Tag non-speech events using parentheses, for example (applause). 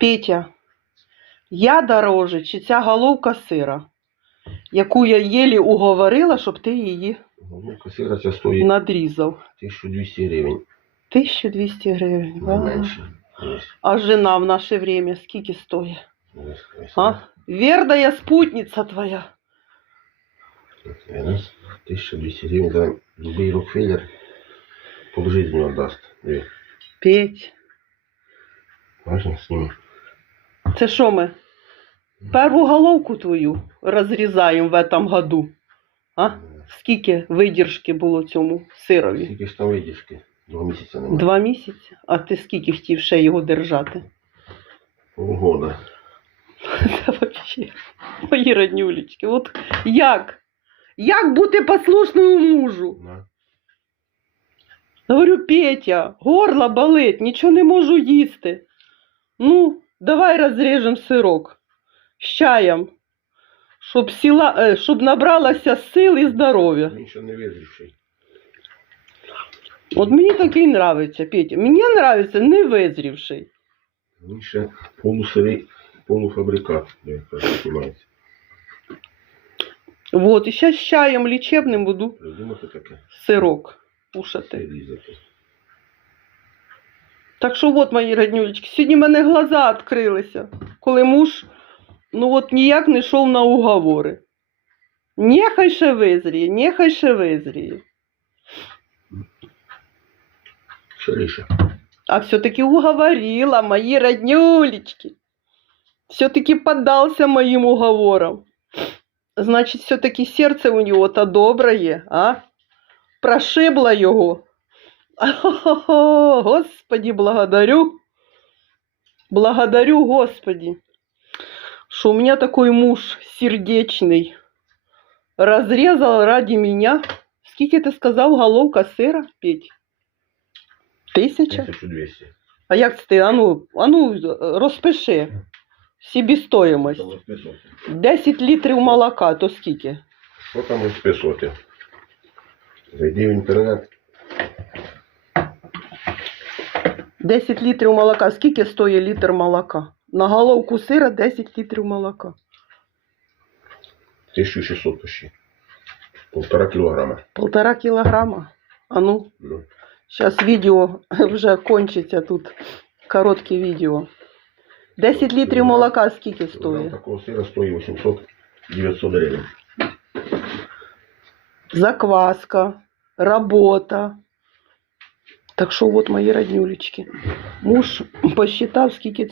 Петя, я дороже, чи ця головка сира, яку я єлі уговорила, щоб ти її Головка сира ця стоїть надрізав. 1200 гривень. 1200 гривень. Не Ва. менше. А жена в наше время скільки стоїть? А? Вердая спутниця твоя. Раз, 1200 гривень за любий Рокфеллер полжизни отдаст. Петь. Бачиш, сніми. Це що ми? Перву головку твою розрізаємо в этом году. А? Скільки видержки було цьому сирові? Скільки ж там видержки? Два місяці немає. Два місяці? А ти скільки хотів ще його держати? Полгода. (laughs) Це вообще мої роднюлечки. От як? Як бути послушною мужу? Говорю, Петя, горло болить, нічого не можу їсти. Ну, давай розріжемо сирок з чаєм, щоб, сіла, щоб набралася сил і здоров'я. Він ще не визрівший. От мені такий нравиться, Петя. Мені нравиться не визрівший. Він ще полусирий, полуфабрикат. Як знімається. Вот, і зараз з чаєм лічебним буду Придумати таке. сирок кушати. Все різати. Так що от, мої роднюлечки, сьогодні в мене глаза відкрилися, коли муж ну от ніяк не йшов на уговори. Нехай ще визріє, нехай ще визріє. А все-таки уговорила, мои роднюлечки. Все-таки поддался моим уговорам. Значит, все-таки сердце у него-то доброе, а? Прошибло его. О, Господи, благодарю. Благодарю, Господи, что у меня такой муж сердечный. Разрезал ради меня. Скільки ти сказав, головка сира, Петь? Тисяча? 1200. А як ти? Ану, ану, розпиши. Розписувати. 10 літрів молока, то скільки? Що там розписувати? Зайди в інтернет. 10 літрів молока. Скільки стоїть літр молока? На головку сира 10 літрів молока. 1600 почти. Полтора кілограма. Полтора кілограма. Ану, Ну, зараз відео вже кончиться тут. Коротке відео. 10 літрів молока скільки стоїть? такого сира стоїть 800-900 гривень. Закваска, робота. Так що от мої роднюлечки. Муж посчитав, скільки